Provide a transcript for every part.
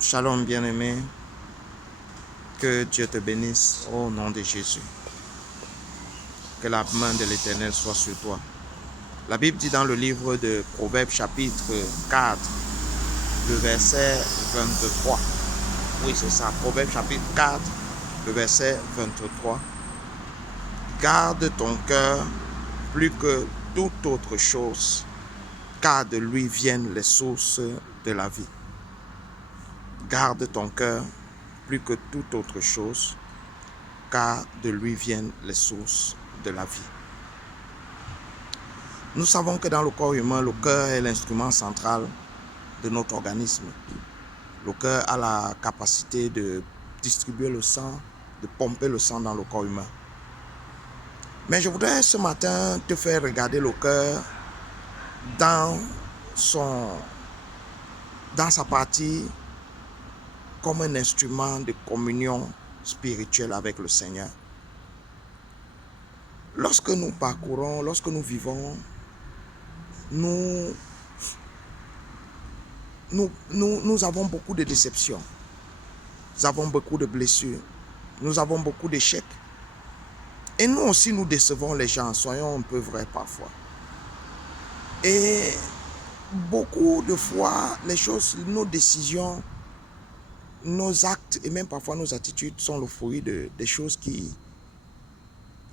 Shalom bien-aimé, que Dieu te bénisse au nom de Jésus. Que la main de l'Éternel soit sur toi. La Bible dit dans le livre de Proverbes chapitre 4, le verset 23. Oui, c'est ça, Proverbes chapitre 4, le verset 23. Garde ton cœur plus que toute autre chose, car de lui viennent les sources de la vie. Garde ton cœur plus que toute autre chose, car de lui viennent les sources de la vie. Nous savons que dans le corps humain, le cœur est l'instrument central de notre organisme. Le cœur a la capacité de distribuer le sang, de pomper le sang dans le corps humain. Mais je voudrais ce matin te faire regarder le cœur dans sa partie comme un instrument de communion spirituelle avec le Seigneur. Lorsque nous parcourons, lorsque nous vivons, nous avons beaucoup de déceptions. Nous avons beaucoup de blessures. Nous avons beaucoup d'échecs. Et nous aussi, nous décevons les gens. Soyons un peu vrais parfois. Et beaucoup de fois, les choses, nos décisions, nos actes et même parfois nos attitudes sont le fruit des choses qui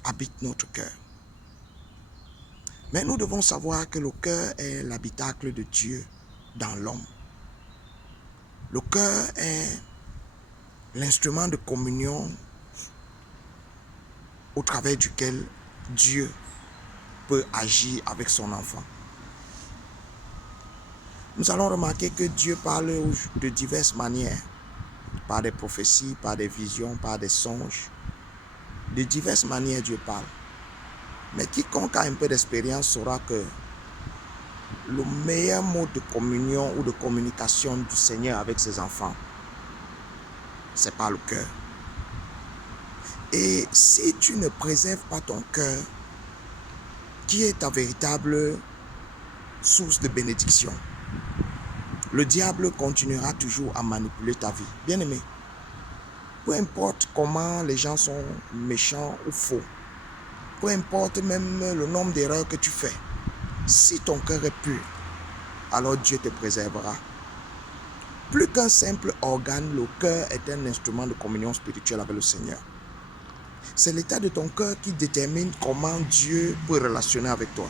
habitent notre cœur. Mais nous devons savoir que le cœur est l'habitacle de Dieu dans l'homme. Le cœur est l'instrument de communion au travers duquel Dieu peut agir avec son enfant. Nous allons remarquer que Dieu parle de diverses manières, par des prophéties, par des visions, par des songes. De diverses manières Dieu parle. Mais quiconque a un peu d'expérience saura que le meilleur mode de communion ou de communication du Seigneur avec ses enfants, c'est par le cœur. Et si tu ne préserves pas ton cœur, qui est ta véritable source de bénédiction, le diable continuera toujours à manipuler ta vie. Bien-aimé, peu importe comment les gens sont méchants ou faux, peu importe même le nombre d'erreurs que tu fais, si ton cœur est pur, alors Dieu te préservera. Plus qu'un simple organe, le cœur est un instrument de communion spirituelle avec le Seigneur. C'est l'état de ton cœur qui détermine comment Dieu peut relationner avec toi.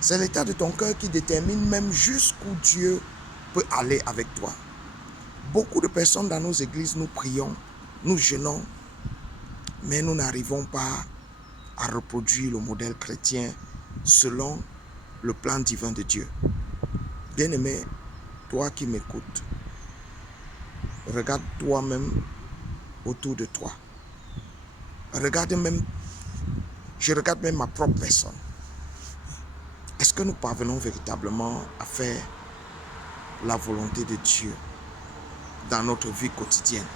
C'est l'état de ton cœur qui détermine même jusqu'où Dieu peut aller avec toi. Beaucoup de personnes dans nos églises, nous prions, nous jeûnons, mais nous n'arrivons pas à reproduire le modèle chrétien selon le plan divin de Dieu. Bien-aimé, toi qui m'écoutes, regarde toi-même autour de toi. Je regarde même ma propre personne. Est-ce que nous parvenons véritablement à faire la volonté de Dieu dans notre vie quotidienne?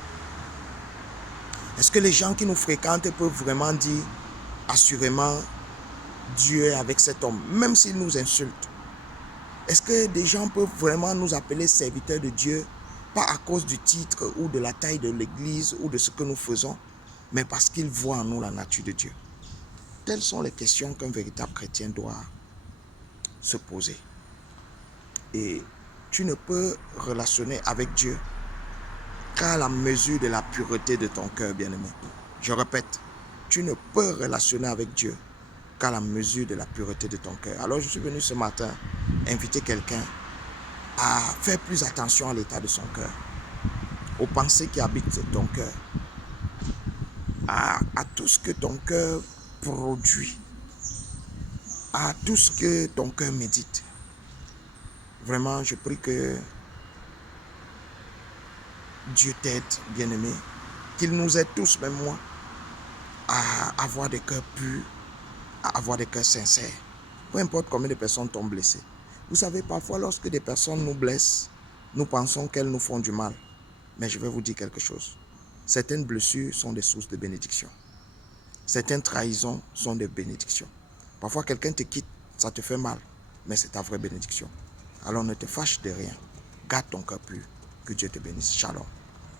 Est-ce que les gens qui nous fréquentent peuvent vraiment dire assurément Dieu est avec cet homme, même s'il nous insulte? Est-ce que des gens peuvent vraiment nous appeler serviteurs de Dieu, pas à cause du titre ou de la taille de l'église ou de ce que nous faisons, mais parce qu'ils voient en nous la nature de Dieu? Telles sont les questions qu'un véritable chrétien doit se poser. Et tu ne peux relationner avec Dieu qu'à la mesure de la pureté de ton cœur, bien-aimé. Je répète, tu ne peux relationner avec Dieu qu'à la mesure de la pureté de ton cœur. Alors je suis venu ce matin inviter quelqu'un à faire plus attention à l'état de son cœur, aux pensées qui habitent ton cœur, à tout ce que ton cœur produit, à tout ce que ton cœur médite. Vraiment, je prie que Dieu t'aide, bien-aimé, qu'il nous aide tous, même moi, à avoir des cœurs purs, à avoir des cœurs sincères. Peu importe combien de personnes t'ont blessé. Vous savez, parfois, lorsque des personnes nous blessent, nous pensons qu'elles nous font du mal. Mais je vais vous dire quelque chose. Certaines blessures sont des sources de bénédiction. Certaines trahisons sont des bénédictions. Parfois, quelqu'un te quitte, ça te fait mal, mais c'est ta vraie bénédiction. Alors ne te fâche de rien. Garde ton cœur pur. Que Dieu te bénisse. Shalom.